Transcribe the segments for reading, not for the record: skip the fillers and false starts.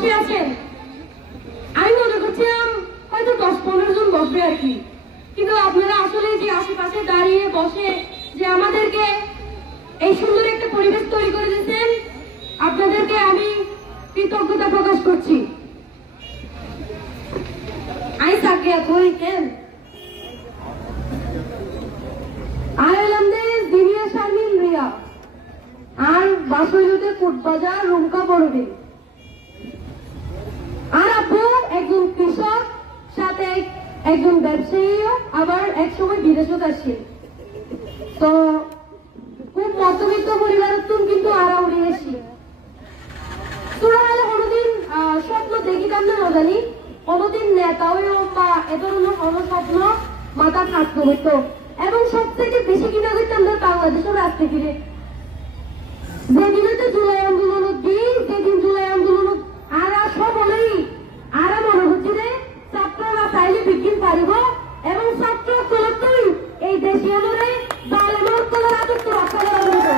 বসে আছেন, আমি মনে করছিলাম হয়তো 10-15 জন বসবে আর কি, কিন্তু আপনারা আসলে যে আশেপাশে দাঁড়িয়ে বসে যে আমাদেরকে এই সুন্দর একটা পরিবেশ তৈরি করে দিয়েছেন, আপনাদেরকে আমি কৃতজ্ঞতা প্রকাশ করছি। I am the Dinia Sharmin Ria আর বাসুইতে কোটবাজার রুমকা বড়দি। আর আপু একজন কৃষক, সাথে একজন ব্যবসায়ী, আবার একসময় বিদেশে আসছে। তো খুব মধ্যবিত্ত পরিবারের কিন্তু আরা উড়ে এসি তোরা হলে কোনোদিন স্বপ্ন দেখিতাম না জানি, কোনোদিন নেতা হয়েও বা এ ধরনের কোনো স্বপ্ন মাথা থাকতে হইতো। এবং সব থেকে বেশি কিনা করতাম বাংলাদেশের রাজনীতিরে যেদিনে জুলাই আন্দোলন দিই, সেদিন জুলাই আন্দোলন আর সকলেই আর মনে হচ্ছে যে ছাত্ররা চাইলে বিজ্ঞান পারিব এবং ছাত্র কলতই এই দেশীয় ধরে বালেমর কলার আদর্শ রক্ষা করা হইব।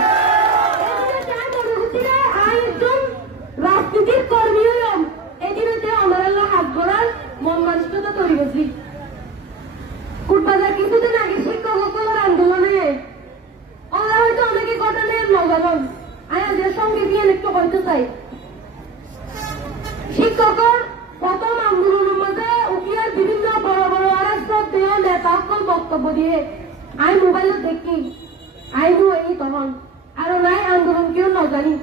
মনে হচ্ছে যে আর একজন রাজনীতির কর্মী হইলাম, এদিনে আমার হাত গড়ার মন মানসিকতা তৈরি করছি। কোটবাজার কিছুদিন আগে শিক্ষক সকলের আন্দোলনে ওরা হয়তো অনেকে কথা নেই নজানন আয়াদের সঙ্গে গিয়ে একটু বলতে চাই। শিক্ষকের প্রথম আন্দোলনের মধ্যে উকিয়ার বিভিন্ন বড় বড় আরাষ্ট্রীয় নেতা সকল বক্তব্য দিয়ে আমি মোবাইলে দেখি আইনু এই তখন আরো নাই আন্দোলন কেউ নজানি।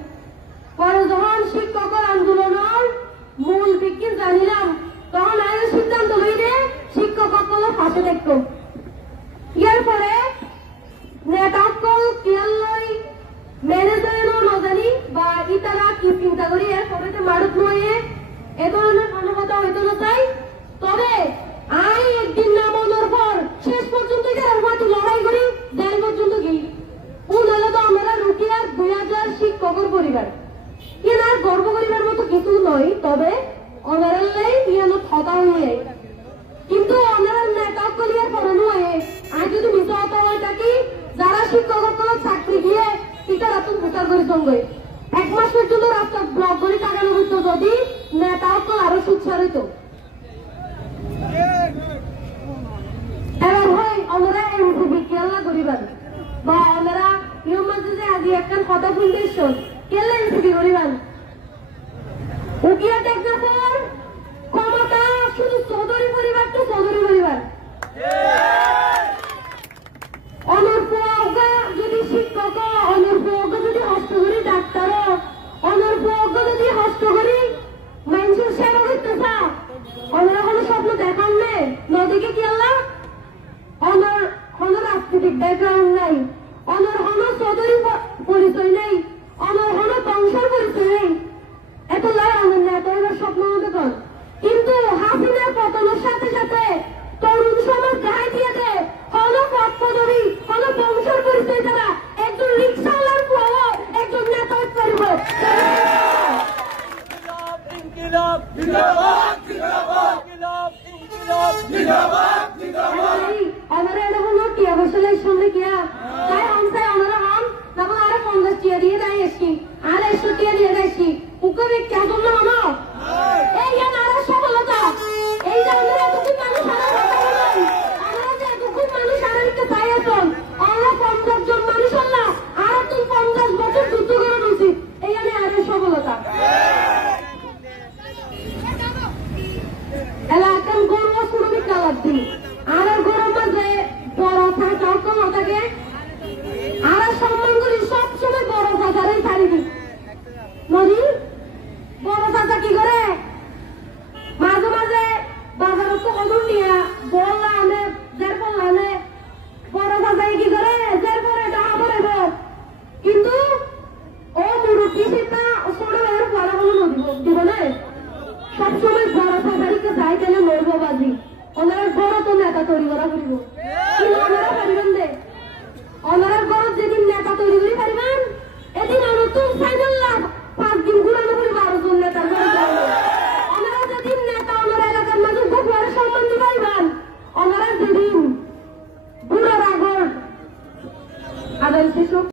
পরে যখন শিক্ষকের আন্দোলনের মূল দিকে জানিলাম, তখন আইন সিদ্ধান্ত লইলে শিক্ষক সকল ফাঁসে দেখত। ইয়ার পরে নেতা সকল কিয়াল লই ম্যানেজারেরও নজানি বা ইতারা কি চিন্তা করি এর পরে মারুত নয়ে এ ধরনের কোনো কথা হইতো না চাই। তবে আই একদিন নাম ওনার পর শেষ পর্যন্ত লড়াই করি দেড় পর্যন্ত গেই উনারা তো আমরা রুকিয়ার 2000 শিক্ষকের পরিবার এনার গর্ব করিবার মতো কিছু নয়। তবে অনারালাই ইয়ানো থতা হয়ে কিন্তু ওনারা নেতা কলিয়ার পড়ানো হয়ে আজ যদি মিশা হতা হয় থাকি যারা শিক্ষক চাকরি গিয়ে টিকার আতঙ্ক বিচার করে সঙ্গে 1 মাস পর্যন্ত রাস্তা ব্লক করে টাকানো হইতো যদি নেতা আরো সুচ্ছার হইতো। এবার হয় ওনারা এমসিবি কেলা করিবার বা ওনারা ইউর মধ্যে যে আগে একটা কথা ফাউন্ডেশন কেলা এমসিবি করিবার উকিয়া টেকনাফর ক্ষমতা শুধু চৌধুরী পরিবার তো চৌধুরী পরিবার অনর্পজ্ঞা যদি শিক্ষক, অনর্পজ্ঞা যদি হস্তকরী ডাক্তার, অনর্পজ্ঞা যদি হস্তকরী মানুষের সেবা করতে চাও, ওনারা কোনো স্বপ্ন দেখান নেই নদীকে কি আল্লাহ অনর কোন রাজনৈতিক ব্যাকগ্রাউন্ড নাই, অনর কোন চৌধুরী পরিচয় নেই, অনর কোন বংশের পরিচয় নেই। এত লাই অনর নেতা স্বপ্ন দেখুন। কিন্তু হাসিনার পতনের সাথে সাথে তরুণ সমাজ গায়ে দিয়ে দেয় কোন পথ পদবী, কোন বংশের পরিচয় দ্বারা একজন রিক্সাওয়ালার পুরো একজন নেতা পারিব। আমরা এরকম টিয়া বসলে সঙ্গে কিয়া তাই অংশে আমরা হন তখন আরো 50 টিয়া দিয়ে দেয় এসি আর 100 টিয়া দিয়ে দেয়ছি উকে কেমন না হলো এই আর সফলতা এই যে আমরা এতক্ষণ মানুষ আমরা যে এতক্ষণ মানুষ আড়াইতে চাই এখন আমরা 50 জন মানুষ না আর তুমি 50 বছর যুদ্ধ করে রয়েছি এই আর সফলতা এলাকার গর্ব শ্রমিক লাগছি আর গরম মাঝে বড় থাকা কম থাকে আর সম্মান করি সবসময় বড় বাজারে ছাড়ি দিই নদী বড় চাচা কি করে মাঝে মাঝে বাজারে তো কদম নিয়ে বল আনে যার ফল আনে বড় চাচা কি করে যার পরে টাকা পরে কিন্তু ও মুরব্বী সেটা ছোট ভাইয়ের পড়াগুলো দিব না সবসময় বড় চাচারিকে চাই কেন মরবো বাজি ওনারা বড় তো নেতা তৈরি করা করিব কিন্তু ওনারা